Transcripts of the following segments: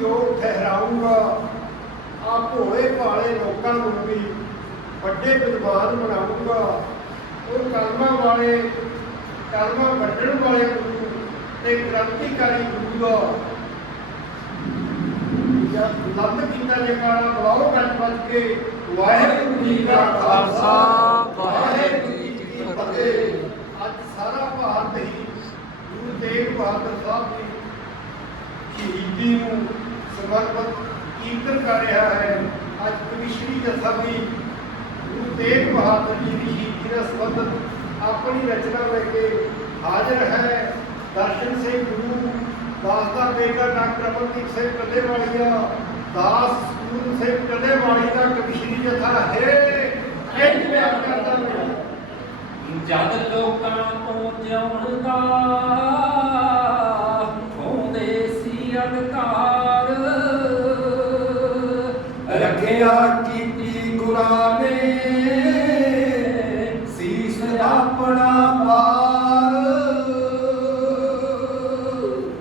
ਯੋਗ ਠਹਿਰਾਊਂਗਾ ਆ ਭੋਲੇ ਭਾਲੇ ਲੋਕਾਂ ਨੂੰ ਵੀ ਵੱਡੇ ਵਿਦਵਾਨ ਬਣਾਊਂਗਾ। ਉਹ ਕਰਮਾਂ ਵਾਲੇ, ਕਰਮਾਂ ਵੱਢਣ ਵਾਲੇ ਗੁਰੂ ਤੇ ਕ੍ਰਾਂਤੀਕਾਰੀ ਗੁਰੂ ਦਾ ਲੱਭ ਕੀਤਾ ਜਕਾਰਾ ਬੁਲਾਓ ਗੱਜ ਵੱਜ ਕੇ, ਵਾਹਿਗੁਰੂ ਜੀ ਕਾ ਖਾਲਸਾ, ਵਾਹਿਗੁਰੂ ਜੀ ਕੀ ਫਤਿਹ। ਅੱਜ ਸਾਰਾ ਭਾਰਤ ਹੀ ਗੁਰੂ ਤੇਗ ਬਹਾਦਰ ਸਾਹਿਬ ਜੀ ਸ਼ਹੀਦੀ ਨੂੰ ਸਮਰਪਿਤ ਕੀਰਤਨ ਕਰ ਰਿਹਾ ਹੈ। ਅੱਜ ਕਵਿਸ਼ਰੀ ਜਥਾ ਵੀ ਗੁਰੂ ਤੇਗ ਬਹਾਦਰ ਜੀ ਦੀ ਸ਼ਹੀਦੀ ਨਾਲ ਸੰਬੰਧਿਤ ਆਪਣੀ ਰਚਨਾ ਲੈ ਕੇ ਹਾਜ਼ਰ ਹੈ। ਦਰਸ਼ਨ ਸਿੰਘ ਗੁਰੂ ਦਾਸ ਦਾ ਬੇਟਾ ਡਾਕਟਰ ਅਮਨਦੀਪ ਸਿੰਘ ਕੱਲੇਵਾਲੀਆ ਦਾਸ ਗੁਰੂ ਸਿੰਘ ਕੱਲੇਵਾਲੀ ਦਾ ਕਵਿਸ਼ਰੀ ਜਥਾ ਹੈ ਇਹ ਬਿਆਨ ਕਰਦਾ ਮੈਂ ਜਦ ਲੋਕਾਂ ਤੋਂ ਜਿਉਣ ਦਾ ਰੱਖਿਆ ਕੀਤੀ ਗੁਰਾਂ ਨੇ ਸੀਸ ਆਪਣਾ ਪਾਰ।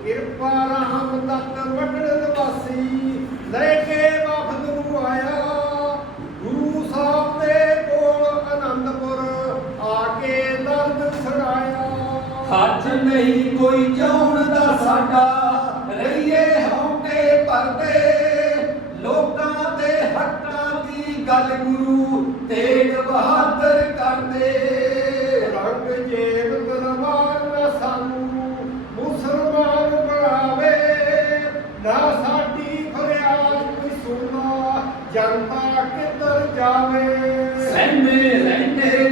ਕਿਰਪਾ ਰਾਮ ਤਤ ਵਟਣ ਵਾਸੀ, ਲੈ ਕੇ ਵਫਦ ਨੂੰ ਆਇਆ। ਗੁਰੂ ਸਾਹਿਬ ਦੇ ਕੋਲ ਅਨੰਦਪੁਰ ਆ ਕੇ ਦਰਦ ਸੁਣਾਇਆ ਹੱਥ ਨਹੀਂ ਕੋਈ ਜਾਣ ਦਾ ਸਾਡਾ, ਰਹੀਏ ਹਉਕੇ ਪਰਦੇ ਗੱਲ ਗੁਰੂ ਤੇਗ ਬਹਾਦਰ ਕਰਦੇ। ਰੰਗ ਜੇਬ ਦਰਬਾਰ ਨਾ ਸਾਨੂੰ ਮੁਸਲਮਾਨ ਬਣਾਵੇ। ਨਾ ਸਾਡੀ ਫਰਿਆਦ ਕੋਈ ਸੁਣਦਾ ਜਨਤਾ ਕਿੱਧਰ ਜਾਵੇ। ਸਹਿਮੇ ਰਹਿੰਦੇ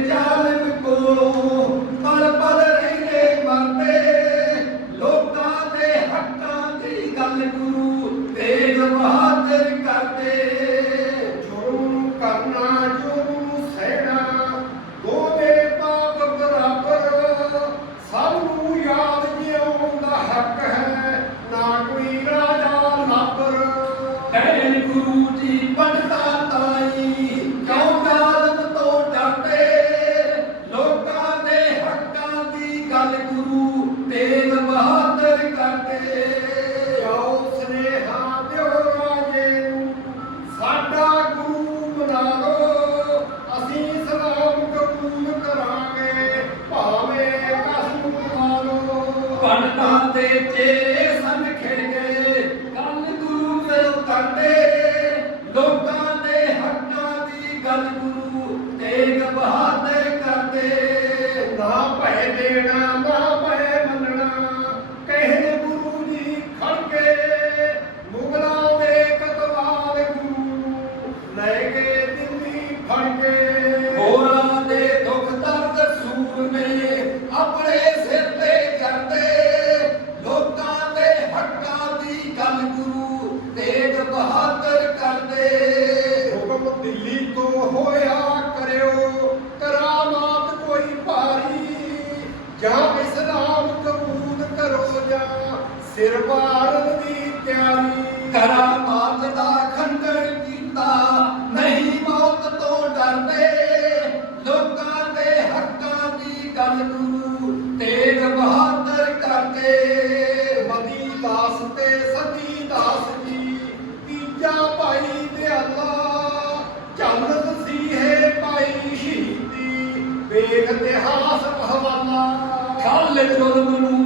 ਪੰਡਤਾਂ ਦੇ ਚਿਹਰੇ ਸਨ ਖਿੜ ਗਏ। ਗੱਲ ਗੁਰੂ ਦੇ ਕਰਦੇ ਲੋਕਾਂ ਦੇ ਹੱਕਾਂ ਦੀ ਗੱਲ ਗੁਰੂ ਤੇਗ ਬਹਾਦਰ ਕਰਦੇ। ਨਾ ਭੈ ਦੇਣਾ ਨਾ ਭੈ ਮੰਨਣਾ, ਕਹਿਣ ਗੁਰੂ ਜੀ ਖੜ ਕੇ ਮੁਗਲਾਂ ਦੇ ਕਤਵਾਲ ਗੁਰੂ ਲੈ ਗਏ ਦਿੱਲੀ ਫੜ ਕੇ ਹੋਰਾਂ ਦੇ ਦੁੱਖ ਦਰਦ ਸੂਰ ਨੇ ਆਪਣੇ ਹੋਇਆ ਕਰਿਓ, ਕਰਾਮਾਤ ਕੋਈ ਭਾਰੀ। ਜਾਂ ਇਸਲਾਮ ਕਬੂਲ ਕਰੋ ਜਾਂ ਸਿਰ ਵਾਰਨ ਦੀ ਤਿਆਰੀ। ਕਰਾਮਾਤ ഏകദേഹാസമഹമല്ല കാലിലെ ചോദമനു